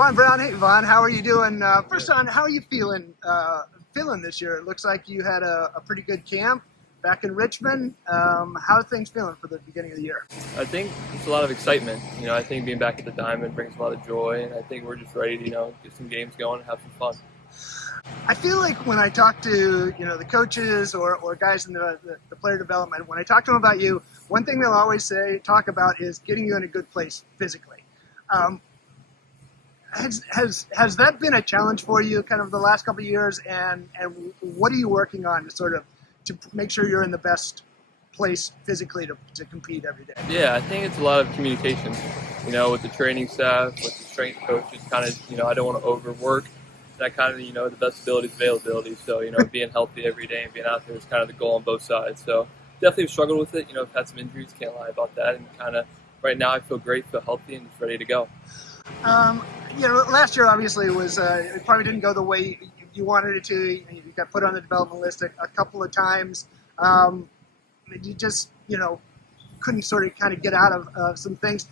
Vaun Brown, hey Vaun, how are you doing? First on, how are you feeling this year? It looks like you had a pretty good camp back in Richmond. How are things feeling for the beginning of the year? I think it's a lot of excitement. I think being back at the Diamond brings a lot of joy, and I think we're just ready to, get some games going and have some fun. I feel like when I talk to, the coaches or guys in the player development, when I talk to them about you, one thing they'll always talk about is getting you in a good place physically. Has that been a challenge for you kind of the last couple of years, and what are you working on to make sure you're in the best place physically to compete every day? Yeah, I think it's a lot of communication, with the training staff, with the strength coaches, kind of, I don't want to overwork. That kind of, the best ability is availability. So, being healthy every day and being out there is kind of the goal on both sides. So definitely struggled with it. I've had some injuries, can't lie about that. And kind of right now I feel great, feel healthy, and just ready to go. Last year obviously was it probably didn't go the way you wanted it to. You got put on the development list a couple of times. You just couldn't sort of kind of get out of some things.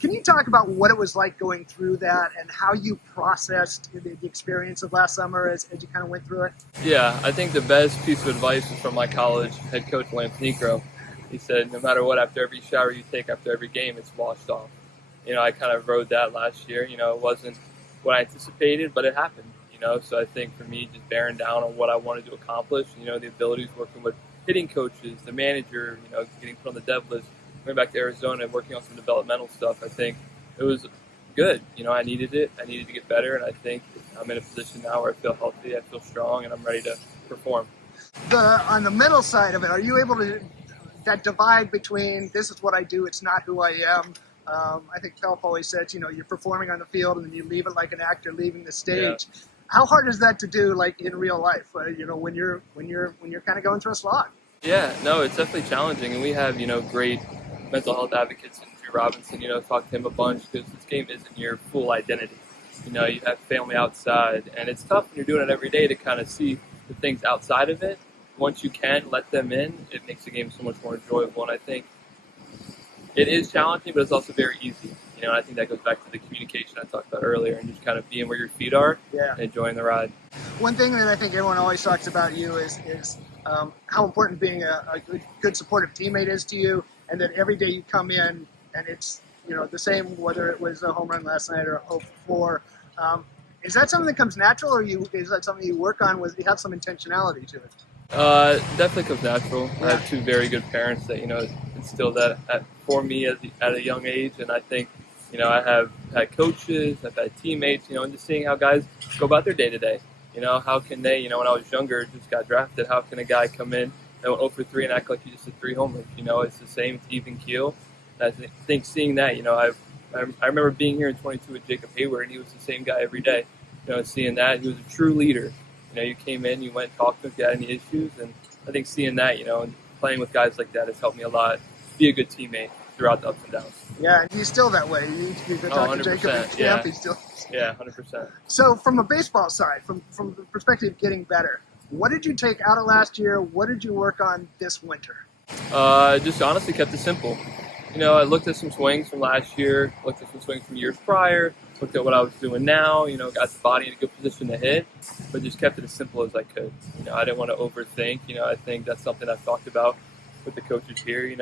Can you talk about what it was like going through that and how you processed the experience of last summer as you kind of went through it? Yeah, I think the best piece of advice was from my college head coach, Lance Negro. He said, no matter what, after every shower you take, after every game, it's washed off. I kind of rode that last year. It wasn't what I anticipated, but it happened. So I think for me, just bearing down on what I wanted to accomplish, the abilities working with hitting coaches, the manager, getting put on the dev list, going back to Arizona and working on some developmental stuff, I think it was good. I needed it. I needed to get better, and I think I'm in a position now where I feel healthy, I feel strong, and I'm ready to perform. On the mental side of it, are you able to, that divide between this is what I do, it's not who I am? I think Phelps always says, you're performing on the field and then you leave it like an actor leaving the stage. Yeah. How hard is that to do, like in real life? When you're kind of going through a slog. Yeah, no, it's definitely challenging, and we have great mental health advocates in Drew Robinson. Talk to him a bunch because this game isn't your full identity. You have family outside, and it's tough when you're doing it every day to kind of see the things outside of it. Once you can let them in, it makes the game so much more enjoyable, and I think it is challenging, but it's also very easy. And I think that goes back to the communication I talked about earlier and just kind of being where your feet are and enjoying the ride. One thing that I think everyone always talks about you is how important being a good supportive teammate is to you, and that every day you come in and it's the same whether it was a home run last night or a 0 for 4. Is that something that comes natural, or is that something you work on with? You have some intentionality to it? Definitely comes natural. Yeah. I have two very good parents that instilled that for me at a young age, and I think I have had coaches, I've had teammates, and just seeing how guys go about their day to day. How can they? When I was younger, just got drafted. How can a guy come in and 0 for 3 and act like he just hit 3 homers? It's the same even keel. And I think seeing that, I remember being here in 22 with Jacob Hayward, and he was the same guy every day. Seeing that, he was a true leader. You came in, you went and talked to him if you had any issues, and I think seeing that, and playing with guys like that has helped me a lot. Be a good teammate throughout the ups and downs. Yeah, and he's still that way. You can talk to Jacob, yeah. He's still. Yeah, 100%. So from a baseball side, from the perspective of getting better, what did you take out of last year? What did you work on this winter? Just honestly kept it simple. I looked at some swings from last year, looked at some swings from years prior, looked at what I was doing now, got the body in a good position to hit, but just kept it as simple as I could. I didn't want to overthink. I think that's something I've talked about with the coaches here.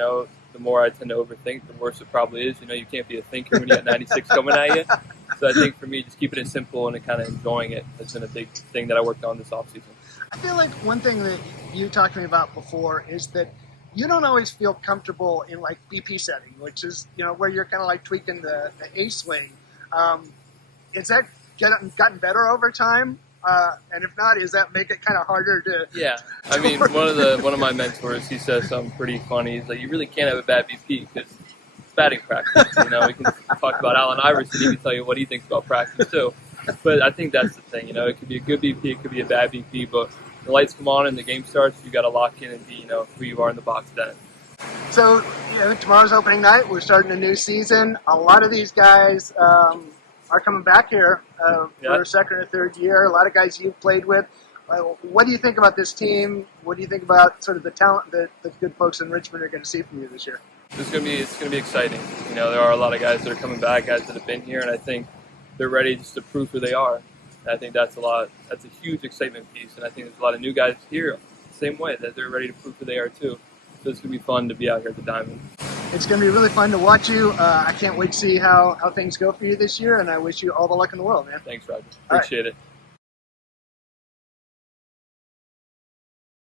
The more I tend to overthink, the worse it probably is. You can't be a thinker when you got 96 coming at you. So I think for me, just keeping it simple and kind of enjoying it has been a big thing that I worked on this offseason. I feel like one thing that you talked to me about before is that you don't always feel comfortable in like BP setting, which is, where you're kind of like tweaking the A swing. Is that gotten better over time? And if not, does that make it kind of harder to? Yeah, I mean, one of my mentors, he says something pretty funny. He's like, you really can't have a bad BP because it's batting practice. We can talk about Allen Iverson. He can tell you what he thinks about practice too. But I think that's the thing. It could be a good BP, it could be a bad BP, but the lights come on and the game starts. You got to lock in and be, who you are in the box then. So, tomorrow's opening night. We're starting a new season. A lot of these guys are coming back here for a second or third year. A lot of guys you've played with. What do you think about this team? What do you think about sort of the talent that the good folks in Richmond are going to see from you this year? It's going to be exciting. There are a lot of guys that are coming back, guys that have been here, and I think they're ready just to prove who they are. And I think that's a huge excitement piece, and I think there's a lot of new guys here the same way, that they're ready to prove who they are too. So it's going to be fun to be out here at the Diamond. It's going to be really fun to watch you. I can't wait to see how things go for you this year, and I wish you all the luck in the world, man. Thanks, Roger. Appreciate it.